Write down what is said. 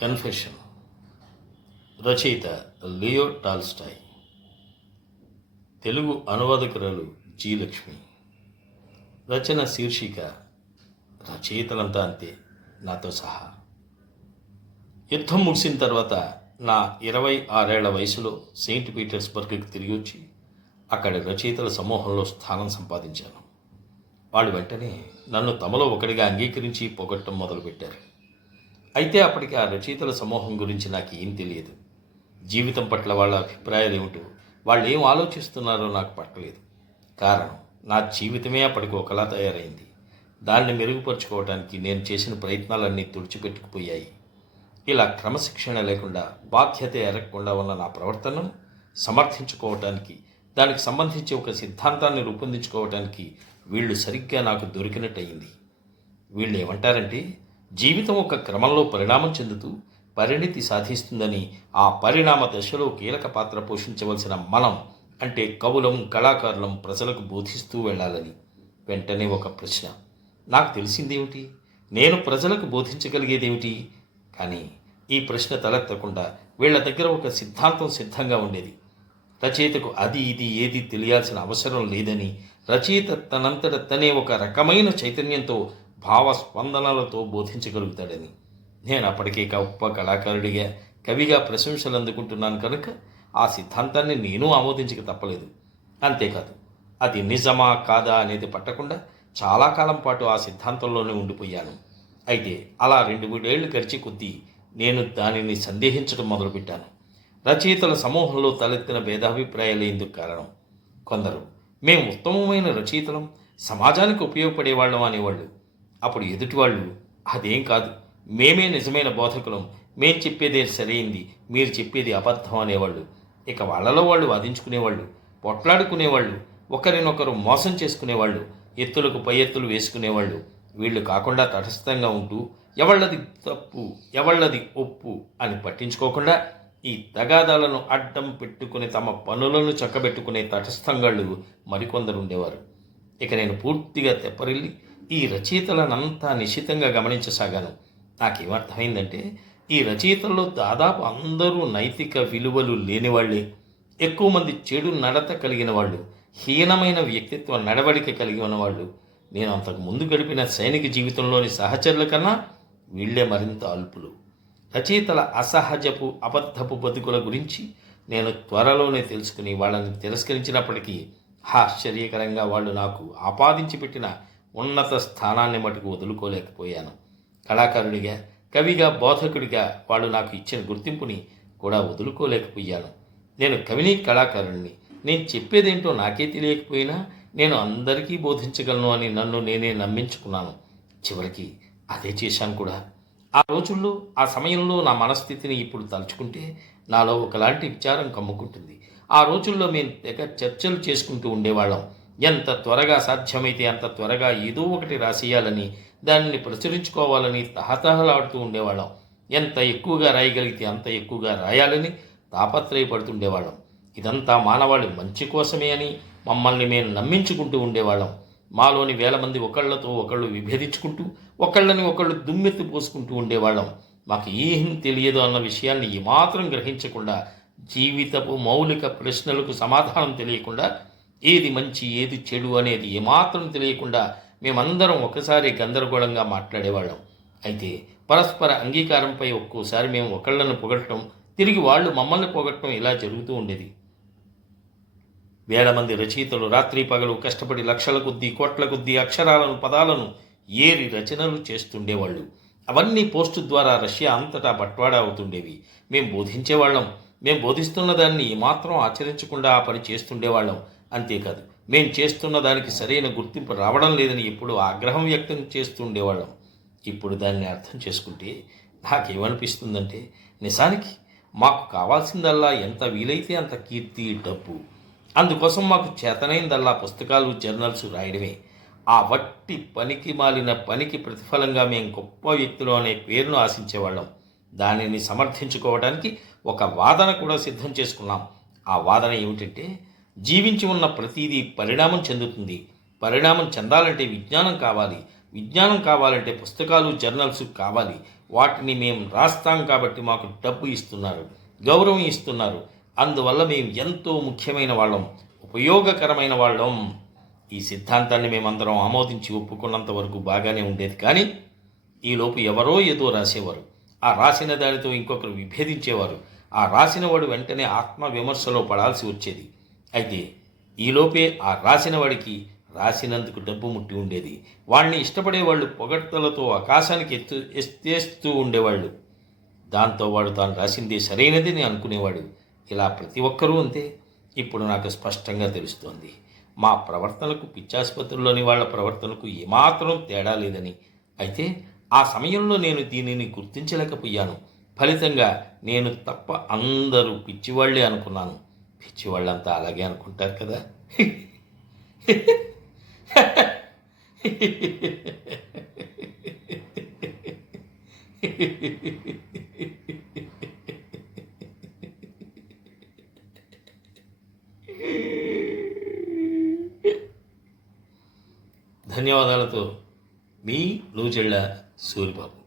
Confession. రచయిత Leo Tolstoy. Telugu అనువాదకురాలు G Lakshmi. రచన శీర్షిక రచయితలంతా అంతే నాతో సహా. యుద్ధం ముగిసిన తర్వాత నా ఇరవై ఆరేళ్ళ వయసులో సెయింట్ పీటర్స్బర్గ్కి తిరిగి వచ్చి అక్కడి రచయితల సమూహంలో స్థానం సంపాదించాను. వాళ్ళు వెంటనే నన్ను తమలో ఒకడిగా అంగీకరించి పొగట్టం మొదలుపెట్టారు. అయితే అప్పటికి ఆ రచయితల సమూహం గురించి నాకు ఏం తెలియదు. జీవితం పట్ల వాళ్ళ అభిప్రాయాలు ఏమిటో వాళ్ళు ఏం ఆలోచిస్తున్నారో నాకు పట్టలేదు. కారణం నా జీవితమే అప్పటికి ఒకలా తయారైంది. దాన్ని మెరుగుపరుచుకోవడానికి నేను చేసిన ప్రయత్నాలన్నీ తుడిచిపెట్టుకుపోయాయి. ఇలా క్రమశిక్షణ లేకుండా బాధ్యత ఎరగకుండా ఉన్న నా ప్రవర్తనను సమర్థించుకోవటానికి దానికి సంబంధించి ఒక సిద్ధాంతాన్ని రూపొందించుకోవటానికి వీళ్ళు సరిగ్గా నాకు దొరికినట్టయింది. వీళ్ళు ఏమంటారంటే జీవితం ఒక క్రమంలో పరిణామం చెందుతూ పరిణితి సాధిస్తుందని ఆ పరిణామ దశలో కీలక పాత్ర పోషించవలసిన మనం అంటే కవులం కళాకారులం ప్రజలకు బోధిస్తూ వెళ్ళాలని. వెంటనే ఒక ప్రశ్న. నాకు తెలిసిందేమిటి? నేను ప్రజలకు బోధించగలిగేదేమిటి? కానీ ఈ ప్రశ్న తలెత్తకుండా వీళ్ళ దగ్గర ఒక సిద్ధాంతం సిద్ధంగా ఉండేది. రచయితకు అది ఇది ఏది తెలియాల్సిన అవసరం లేదని రచయిత తనంతట తనే ఒక రకమైన చైతన్యంతో భావ స్పందనలతో బోధించగలుగుతాడని. నేను అప్పటికే గొప్ప కళాకారుడిగా కవిగా ప్రశంసలు అందుకుంటున్నాను కనుక ఆ సిద్ధాంతాన్ని నేను ఆమోదించక తప్పలేదు. అంతేకాదు అది నిజమా కాదా అనేది పట్టకుండా చాలా కాలం పాటు ఆ సిద్ధాంతంలోనే ఉండిపోయాను. అయితే అలా రెండు మూడేళ్ళు గడిచి కొద్దీ నేను దానిని సందేహించడం మొదలుపెట్టాను. రచయితల సమూహంలో తలెత్తిన భేదాభిప్రాయాలు ఎందుకు కారణం. కొందరు మేము ఉత్తమమైన రచయితలం సమాజానికి ఉపయోగపడేవాళ్ళం అనేవాళ్ళు. అప్పుడు ఎదుటివాళ్ళు అదేం కాదు మేమే నిజమైన బోధకులం మేం చెప్పేదే సరైంది మీరు చెప్పేది అబద్ధం అనేవాళ్ళు. ఇక వాళ్ళలో వాళ్ళు వాదించుకునేవాళ్ళు పొట్లాడుకునేవాళ్ళు ఒకరినొకరు మోసం చేసుకునేవాళ్ళు ఎత్తులకు పై ఎత్తులు వేసుకునేవాళ్ళు. వీళ్ళు కాకుండా తటస్థంగా ఉంటూ ఎవళ్ళది తప్పు ఎవళ్ళది ఒప్పు అని పట్టించుకోకుండా ఈ తగాదాలను అడ్డం పెట్టుకుని తమ పనులను చక్కబెట్టుకునే తటస్థంగాళ్ళు మరికొందరు ఉండేవారు. ఇక నేను పూర్తిగా తెప్పరిల్లి ఈ రచయితలనంతా నిశ్చితంగా గమనించసాగాను. నాకేమర్థమైందంటే ఈ రచయితల్లో దాదాపు అందరూ నైతిక విలువలు లేనివాళ్ళే. ఎక్కువ మంది చెడు నడత కలిగిన వాళ్ళు హీనమైన వ్యక్తిత్వ నడవడిక కలిగి ఉన్నవాళ్ళు. నేను అంతకు ముందు గడిపిన సైనిక జీవితంలోని సహచరుల కన్నా వీళ్ళే మరింత అల్పులు. రచయితల అసహజపు అబద్ధపు బతుకుల గురించి నేను త్వరలోనే తెలుసుకుని వాళ్ళని తిరస్కరించినప్పటికీ ఆశ్చర్యకరంగా వాళ్ళు నాకు ఆపాదించి పెట్టిన ఉన్నత స్థానాన్ని మటుకు వదులుకోలేకపోయాను. కళాకారుడిగా కవిగా బోధకుడిగా వాళ్ళు నాకు ఇచ్చిన గుర్తింపుని కూడా వదులుకోలేకపోయాను. నేను కవిని కళాకారుడిని నేను చెప్పేదేంటో నాకే తెలియకపోయినా నేను అందరికీ బోధించగలను అని నన్ను నేనే నమ్మించుకున్నాను. చివరికి అదే చేశాను కూడా. ఆ రోజుల్లో ఆ సమయంలో నా మనస్థితిని ఇప్పుడు తలుచుకుంటే నాలో ఒకలాంటి విచారం కమ్ముకుంటుంది. ఆ రోజుల్లో మేము తెగ చర్చలు చేసుకుంటూ ఉండేవాళ్ళం. ఎంత త్వరగా సాధ్యమైతే అంత త్వరగా ఏదో ఒకటి రాసేయాలని దానిని ప్రచురించుకోవాలని తహతహలాడుతూ ఉండేవాళ్ళం. ఎంత ఎక్కువగా రాయగలిగితే అంత ఎక్కువగా రాయాలని తాపత్రయపడుతుండేవాళ్ళం. ఇదంతా మానవాళి మంచి కోసమే అని మమ్మల్ని మేము నమ్మించుకుంటూ ఉండేవాళ్ళం. మాలోని వేల మంది ఒకళ్ళతో ఒకళ్ళు విభేదించుకుంటూ ఒకళ్ళని ఒకళ్ళు దుమ్మెత్తి పోసుకుంటూ ఉండేవాళ్ళం. మాకు ఏం తెలియదు అన్న విషయాన్ని ఏమాత్రం గ్రహించకుండా జీవితపు మౌలిక ప్రశ్నలకు సమాధానం తెలియకుండా ఏది మంచి ఏది చెడు అనేది ఏమాత్రం తెలియకుండా మేమందరం ఒకసారి గందరగోళంగా మాట్లాడేవాళ్ళం. అయితే పరస్పర అంగీకారంపై ఒక్కోసారి మేము ఒకళ్ళను పొగట్టడం తిరిగి వాళ్ళు మమ్మల్ని పొగట్టడం ఇలా జరుగుతూ ఉండేది. వేల మంది రచయితలు రాత్రి పగలు కష్టపడి లక్షల కొద్దీ కోట్ల కొద్దీ అక్షరాలను పదాలను ఏరి రచనలు చేస్తుండేవాళ్ళు. అవన్నీ పోస్టు ద్వారా రష్యా అంతటా బట్వాడా అవుతుండేవి. మేము బోధించేవాళ్ళం. మేము బోధిస్తున్న దాన్ని ఏమాత్రం ఆచరించకుండా ఆ పని చేస్తుండేవాళ్ళం. అంతేకాదు. మేము చేస్తున్న దానికి సరైన గుర్తింపు రావడం లేదని ఎప్పుడు ఆగ్రహం వ్యక్తం చేస్తుండేవాళ్ళం ఇప్పుడు దాన్ని అర్థం చేసుకుంటే నాకేమనిపిస్తుందంటే నిజానికి మాకు కావాల్సిందల్లా ఎంత వీలైతే అంత కీర్తి డబ్బు అందుకోసం మాకు చేతనైందల్లా పుస్తకాలు జర్నల్స్ రాయడమే. ఆ వట్టి పనికి మాలిన పనికి ప్రతిఫలంగా మేము గొప్ప వ్యక్తులు అనే పేరును ఆశించేవాళ్ళం. దానిని సమర్థించుకోవడానికి ఒక వాదన కూడా సిద్ధం చేసుకున్నాం. ఆ వాదన ఏమిటంటే జీవించి ఉన్న ప్రతిదీ పరిణామం చెందుతుంది. పరిణామం చెందాలంటే విజ్ఞానం కావాలి. విజ్ఞానం కావాలంటే పుస్తకాలు జర్నల్స్ కావాలి. వాటిని మేము రాస్తాం కాబట్టి మాకు డబ్బు ఇస్తున్నారు గౌరవం ఇస్తున్నారు. అందువల్ల మేము ఎంతో ముఖ్యమైన వాళ్ళం ఉపయోగకరమైన వాళ్ళం. ఈ సిద్ధాంతాన్ని మేమందరం ఆమోదించి ఒప్పుకున్నంత వరకు బాగానే ఉండేది. కానీ ఈలోపు ఎవరో ఏదో రాసేవారు. ఆ రాసిన దానితో ఇంకొకరు విభేదించేవారు. ఆ రాసిన వాడు వెంటనే ఆత్మ విమర్శలో పడాల్సి వచ్చేది. అయితే ఈలోపే ఆ రాసిన వాడికి రాసినందుకు డబ్బు ముట్టి ఉండేది. వాణ్ణి ఇష్టపడేవాళ్ళు పొగడ్తలతో ఆకాశానికి ఎత్తు ఎత్తేస్తూ ఉండేవాళ్ళు. దాంతో వాడు తాను రాసింది సరైనదని అనుకునేవాడు. ఇలా ప్రతి ఒక్కరూ అంతే. ఇప్పుడు నాకు స్పష్టంగా తెలుస్తోంది. మా ప్రవర్తనకు పిచ్చాసుపత్రిలోని వాళ్ళ ప్రవర్తనకు ఏమాత్రం తేడా లేదని. అయితే ఆ సమయంలో నేను దీనిని గుర్తించలేకపోయాను. ఫలితంగా నేను తప్ప అందరూ పిచ్చివాళ్ళే అనుకున్నాను. పిచ్చి వాళ్ళంతా అలాగే అనుకుంటారు కదా. ధన్యవాదాలతో మీ లూజెళ్ళ సూరిబాబు.